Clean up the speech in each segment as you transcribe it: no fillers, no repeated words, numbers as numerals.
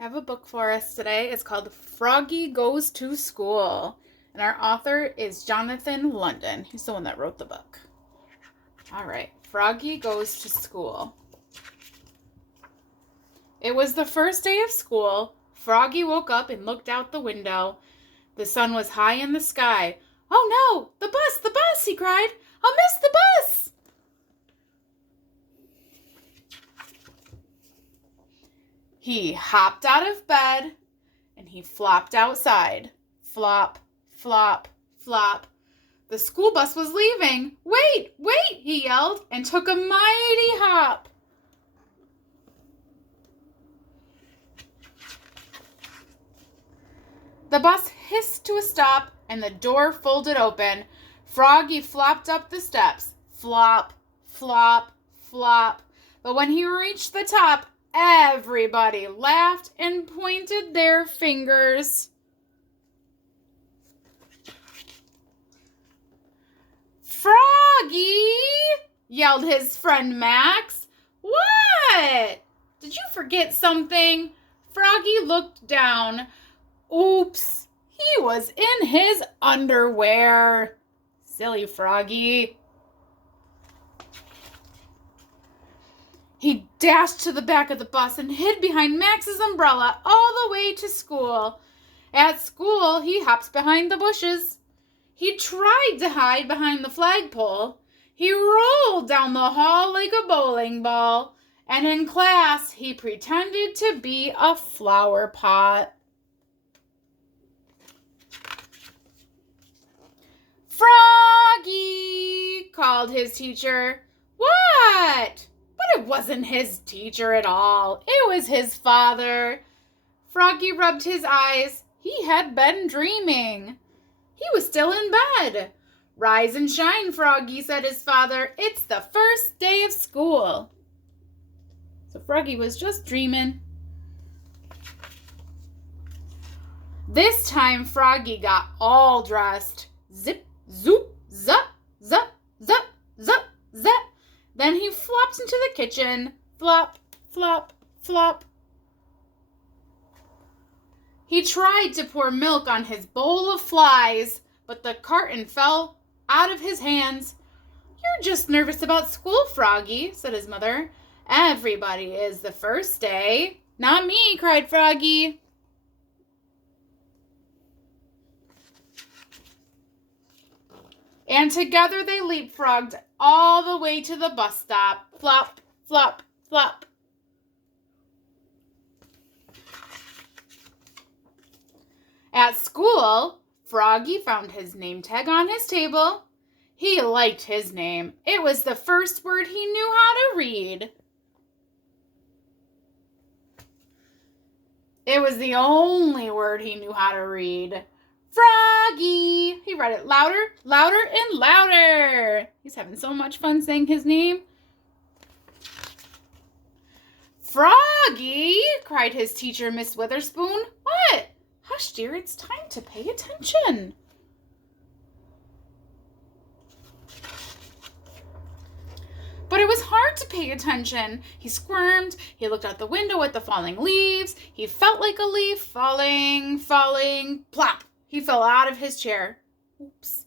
I have a book for us today. It's called Froggy Goes to School. And our author is Jonathan London. He's the one that wrote the book. All right, Froggy Goes to School. It was the first day of school. Froggy woke up and looked out the window. The sun was high in the sky. "Oh no, the bus, he cried. I'll miss the bus. He hopped out of bed and he flopped outside. Flop, flop, flop. The school bus was leaving. Wait, he yelled and took a mighty hop. The bus hissed to a stop and the door folded open. Froggy flopped up the steps. Flop, flop, flop. But when he reached the top, everybody laughed and pointed their fingers. "Froggy!" yelled his friend Max. "What? Did you forget something?" Froggy looked down. Oops, he was in his underwear. Silly Froggy. He dashed to the back of the bus and hid behind Max's umbrella all the way to school. At school, he hopped behind the bushes. He tried to hide behind the flagpole. He rolled down the hall like a bowling ball. And in class, he pretended to be a flower pot. "Froggy!" called his teacher. "What?" But it wasn't his teacher at all. It was his father. Froggy rubbed his eyes. He had been dreaming. He was still in bed. "Rise and shine, Froggy," said his father. "It's the first day of school." So Froggy was just dreaming. This time Froggy got all dressed. Zip, zoop, zup, zup, zup, zup, zup. Then he flopped into the kitchen. Flop, flop, flop. He tried to pour milk on his bowl of flies, but the carton fell out of his hands. "You're just nervous about school, Froggy," said his mother. "Everybody is the first day." "Not me," cried Froggy. And together they leapfrogged all the way to the bus stop. Flop, flop, flop. At school, Froggy found his name tag on his table. He liked his name. It was the first word he knew how to read. It was the only word he knew how to read. Froggy! He read it louder, louder, and louder. He's having so much fun saying his name. "Froggy!" cried his teacher, Miss Witherspoon. "What?" "Hush, dear, it's time to pay attention." But it was hard to pay attention. He squirmed. He looked out the window at the falling leaves. He felt like a leaf falling, plop. He fell out of his chair. "Oops.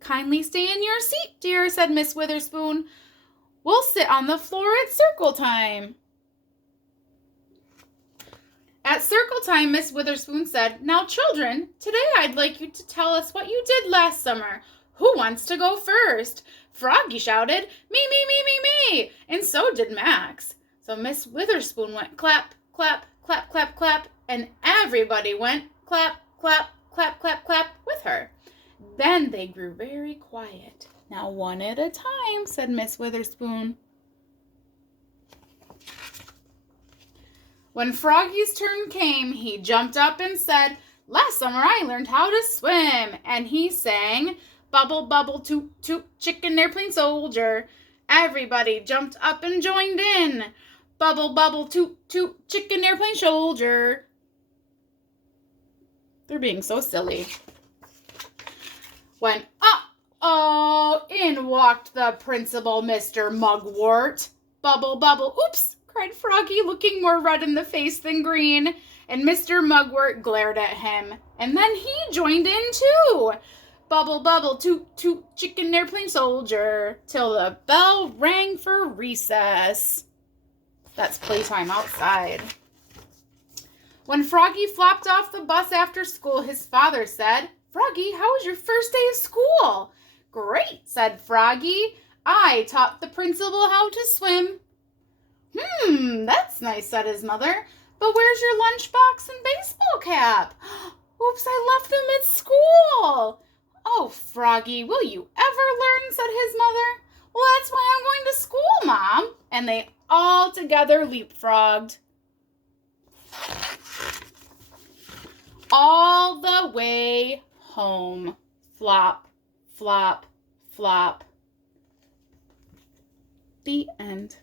Kindly stay in your seat, dear," said Miss Witherspoon. "We'll sit on the floor at circle time." At circle time, Miss Witherspoon said, "Now, children, today I'd like you to tell us what you did last summer. Who wants to go first?" Froggy shouted, "Me, me, me, me, me!" And so did Max. So Miss Witherspoon went clap, clap, clap, clap, clap, and everybody went clap, clap, clap, clap, clap with her. Then they grew very quiet. "Now, one at a time," said Miss Witherspoon. When Froggy's turn came, he jumped up and said, "Last summer I learned how to swim." And he sang, "Bubble, bubble, toot, toot, chicken airplane soldier." Everybody jumped up and joined in. "Bubble, bubble, toot, toot, chicken airplane soldier." They're being so silly. When in walked the principal, Mr. Mugwort. "Bubble, bubble, oops," cried Froggy, looking more red in the face than green. And Mr. Mugwort glared at him. And then he joined in too. Bubble, bubble, toot, toot, chicken airplane soldier, till the bell rang for recess. That's playtime outside. When Froggy flopped off the bus after school, his father said, "Froggy, how was your first day of school?" "Great," said Froggy. "I taught the principal how to swim." That's nice," said his mother. "But where's your lunchbox and baseball cap?" "Oops, I left them at school." "Oh, Froggy, will you ever learn?" said his mother. "Well, that's why I'm going to school, Mom." And they all together leapfrogged. All the way home. Flop, flop, flop. The end.